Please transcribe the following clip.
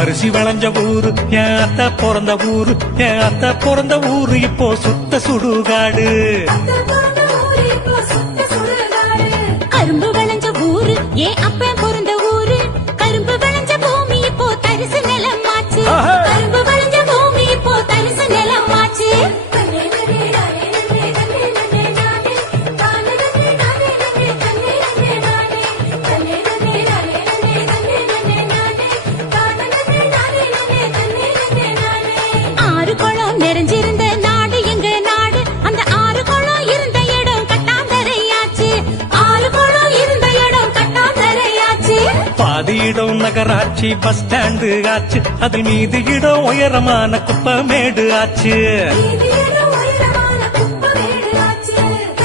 அரிசி வளைஞ்ச ஊரு என் அத்த பிறந்த ஊரு, என் அத்த பிறந்த ஊரு இப்போ சுத்த சுடுகாடு. கரும்பு விளைஞ்ச ஊரு ஏன் அப்ப பிறந்த ஊரு, கரும்பு விளைஞ்ச பூமி இப்போ தரிசு நிலமாச்சு, கரும்பு விளைஞ்ச பூமி இப்போ தரிசு நிலமாச்சு. ஆறு குளம் நிறைஞ்சிருந்த நாடு எங்க நாடு, அந்த ஆறு குளம் இருந்த இடம் கட்டாந்தரையாச்சு, ஆறு குளம் இருந்த இடம் கட்டாந்தரையாச்சு. பாதி இடம் நகராட்சி பஸ் ஸ்டாண்டு ஆச்சு, அதில் மீதி இடம் உயரமான குப்பமேடு ஆச்சு.